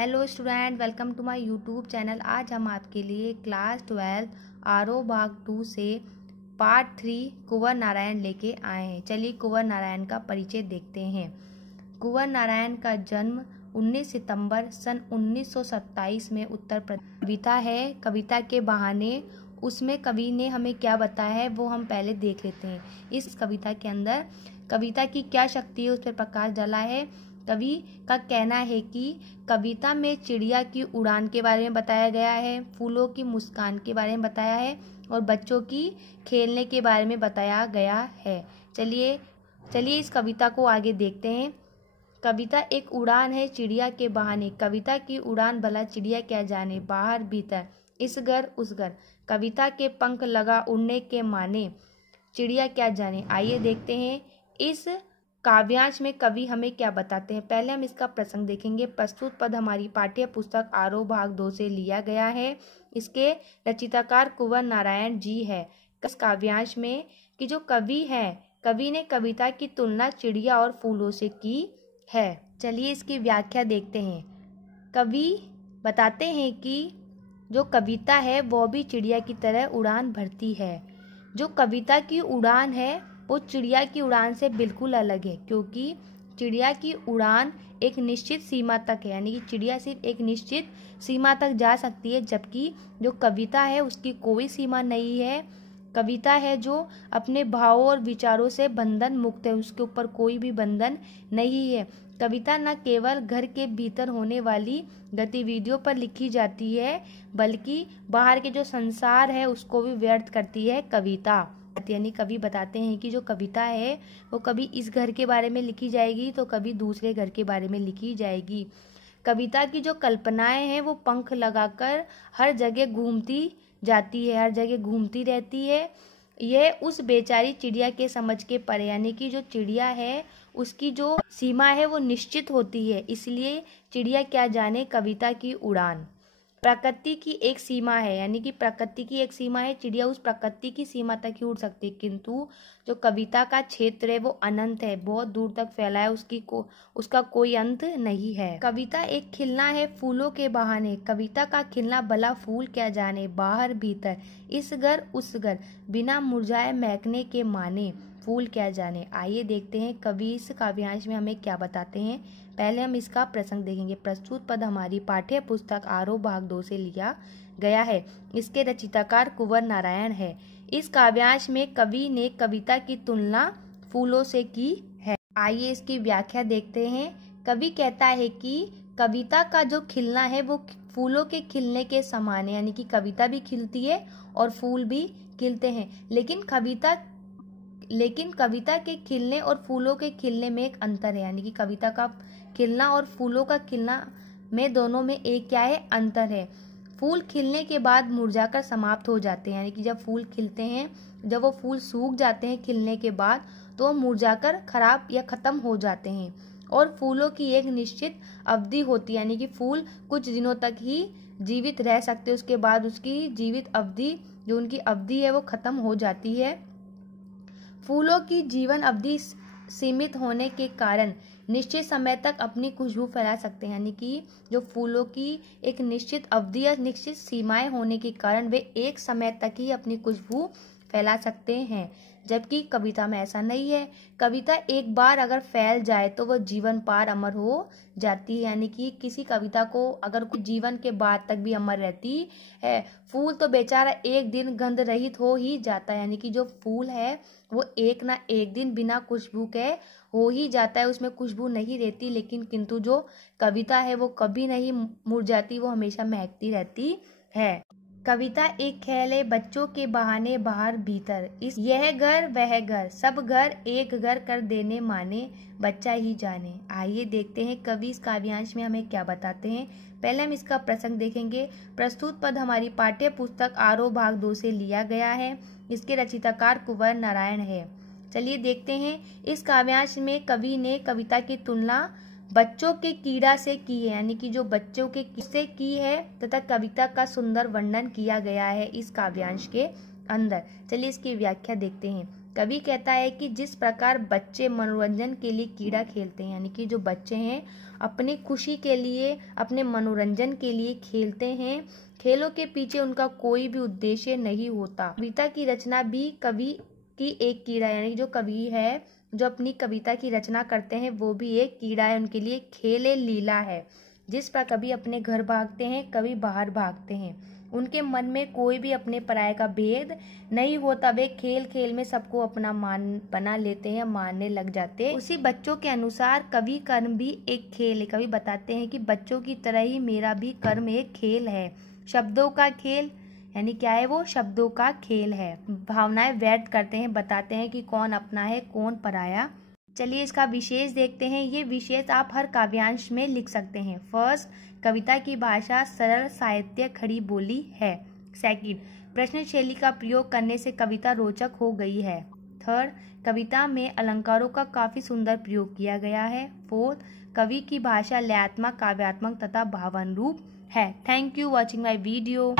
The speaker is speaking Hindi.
Hello student, welcome to my YouTube channel. आज हम आपके लिए क्लास 12 आरो भाग 2 से पार्ट 3 कुंवर नारायण लेके आए हैं। चलिए कुंवर नारायण का परिचय देखते हैं। कुंवर नारायण का जन्म 19 सितंबर सन 1927 में उत्तर प्रदेश। कविता है, कविता के बहाने उसमें कवि ने हमें क्या बताया है वो हम पहले देख लेते हैं। इस कविता के अंदर कविता की क्या शक्ति है उस पर प्रकाश डाला है। कवि का कहना है कि कविता में चिड़िया की उड़ान के बारे में बताया गया है, फूलों की मुस्कान के बारे में बताया है और बच्चों की खेलने के बारे में बताया गया है। चलिए इस कविता को आगे देखते हैं। कविता एक उड़ान है चिड़िया के बहाने, कविता की उड़ान भला चिड़िया क्या जाने, बाहर भीतर इस घर उस घर, कविता के पंख लगा उड़ने के माने, चिड़िया क्या जाने। आइए देखते हैं इस काव्यांश में कवि हमें क्या बताते हैं। पहले हम इसका प्रसंग देखेंगे। प्रस्तुत पद हमारी पाठ्य पुस्तक आरोह भाग 2 से लिया गया है। इसके रचिताकार कुंवर नारायण जी है। इस काव्यांश में कि जो कवि है, कवि ने कविता की तुलना चिड़िया और फूलों से की है। चलिए इसकी व्याख्या देखते हैं। कवि बताते हैं कि जो कविता है वो भी चिड़िया की तरह उड़ान भरती है। जो कविता की उड़ान है वो चिड़िया की उड़ान से बिल्कुल अलग है, क्योंकि चिड़िया की उड़ान एक निश्चित सीमा तक है, यानी कि चिड़िया सिर्फ एक निश्चित सीमा तक जा सकती है, जबकि जो कविता है उसकी कोई सीमा नहीं है। कविता है जो अपने भावों और विचारों से बंधन मुक्त है, उसके ऊपर कोई भी बंधन नहीं है। कविता न केवल घर के भीतर होने वाली गतिविधियों पर लिखी जाती है, बल्कि बाहर के जो संसार है उसको भी व्यर्थ करती है कविता। यानी कवि बताते हैं कि जो कविता है वो कभी इस घर के बारे में लिखी जाएगी तो कभी दूसरे घर के बारे में लिखी जाएगी। कविता की जो कल्पनाएं हैं वो पंख लगाकर हर जगह घूमती जाती है, हर जगह घूमती रहती है। यह उस बेचारी चिड़िया के समझ के परे, यानी कि जो चिड़िया है उसकी जो सीमा है वो निश्चित होती है, इसलिए चिड़िया क्या जाने कविता की उड़ान। प्रकृति की एक सीमा है, यानी कि प्रकृति की एक सीमा है, चिड़िया उस प्रकृति की सीमा तक ही उड़ सकती है, किंतु जो कविता का क्षेत्र है वो अनंत है, बहुत दूर तक फैला है, उसका कोई अंत नहीं है। कविता एक खिलना है फूलों के बहाने, कविता का खिलना भला फूल क्या जाने, बाहर भीतर इस घर उस घर, बिना मुरझाए महकने के माने, फूल क्या जाने। आइए देखते हैं कवि इस काव्यांश में हमें क्या बताते हैं। पहले हम इसका प्रसंग देखेंगे। प्रस्तुत पद हमारी पाठ्य पुस्तक आरोह भाग 2 से लिया गया है। इसके रचिताकार कुंवर नारायण है। इस काव्यांश में कवि ने कविता की तुलना फूलों से की है। आइए इसकी व्याख्या देखते हैं। कवि कहता है कि कविता का जो खिलना है वो फूलों के खिलने के समान है, यानी कि कविता भी खिलती है और फूल भी खिलते हैं, लेकिन कविता के खिलने और फूलों के खिलने में एक अंतर है, यानी कि कविता का खिलना और फूलों का खिलना में दोनों में एक क्या है, अंतर है। फूल खिलने के बाद मुरझाकर समाप्त हो जाते हैं, यानी कि जब फूल खिलते हैं, जब वो फूल सूख जाते हैं खिलने के बाद तो वो मुरझाकर खराब या खत्म हो जाते हैं। और फूलों की एक निश्चित अवधि होती है, यानी कि फूल कुछ दिनों तक ही जीवित रह सकते हैं, उसके बाद उसकी जीवित अवधि जो उनकी अवधि है वो खत्म हो जाती है। फूलों की जीवन अवधि सीमित होने के कारण निश्चित समय तक अपनी खुशबू फैला सकते हैं, यानी कि जो फूलों की एक निश्चित अवधि या निश्चित सीमाएं होने के कारण वे एक समय तक ही अपनी खुशबू फैला सकते हैं, जबकि कविता में ऐसा नहीं है। कविता एक बार अगर फैल जाए तो वह जीवन पार अमर हो जाती है, यानी कि किसी कविता को अगर कुछ जीवन के बाद तक भी अमर रहती है। फूल तो बेचारा एक दिन गंध रहित हो ही जाता है, यानी कि जो फूल है वो एक ना एक दिन बिना खुशबू के हो ही जाता है, उसमें खुशबू नहीं रहती, लेकिन किंतु जो कविता है वो कभी नहीं मुरझाती, वो हमेशा महकती रहती है। कविता एक ख्याल है बच्चों के बहाने बाहर भीतर यह घर वह घर, सब घर एक घर कर देने माने, बच्चा ही जाने। आइए देखते हैं कवि इस काव्यांश में हमें क्या बताते हैं। पहले हम इसका प्रसंग देखेंगे। प्रस्तुत पद हमारी पाठ्य पुस्तक आरोह भाग 2 से लिया गया है। इसके रचिताकार कुंवर नारायण है। चलिए देखते हैं। इस काव्यांश में कवि ने कविता की तुलना बच्चों के कीड़ा से की है, यानी कि जो बच्चों के से की है, तथा कविता का सुंदर वर्णन किया गया है इस काव्यांश के अंदर। चलिए इसकी व्याख्या देखते हैं। कवि कहता है कि जिस प्रकार बच्चे मनोरंजन के लिए कीड़ा खेलते हैं, यानी कि जो बच्चे हैं अपनी खुशी के लिए, अपने मनोरंजन के लिए खेलते हैं, खेलों के पीछे उनका कोई भी उद्देश्य नहीं होता। कविता की रचना भी कवि की एक कीड़ा, यानी जो कवि है जो अपनी कविता की रचना करते हैं वो भी एक कीड़ा है, उनके लिए खेल लीला है। जिस पर कवि अपने घर भागते हैं, कवि बाहर भागते हैं, उनके मन में कोई भी अपने पराये का भेद नहीं होता। वे खेल खेल में सबको अपना मान बना लेते हैं, मानने लग जाते हैं। उसी बच्चों के अनुसार कवि कर्म भी एक खेल है। कवि बताते हैं कि बच्चों की तरह ही मेरा भी कर्म एक खेल है, शब्दों का खेल। यानी क्या है वो? शब्दों का खेल है। भावनाएं व्यक्त करते हैं, बताते हैं कि कौन अपना है कौन पराया। चलिए इसका विशेष देखते हैं। ये विशेष आप हर काव्यांश में लिख सकते हैं। फर्स्ट, कविता की भाषा सरल साहित्य खड़ी बोली है। सेकंड, प्रश्न शैली का प्रयोग करने से कविता रोचक हो गई है। थर्ड, कविता में अलंकारों का काफी सुंदर प्रयोग किया गया है। फोर्थ, कवि की भाषा लयात्मक, काव्यात्मक तथा भावानुरूप है। Thank you watching my video.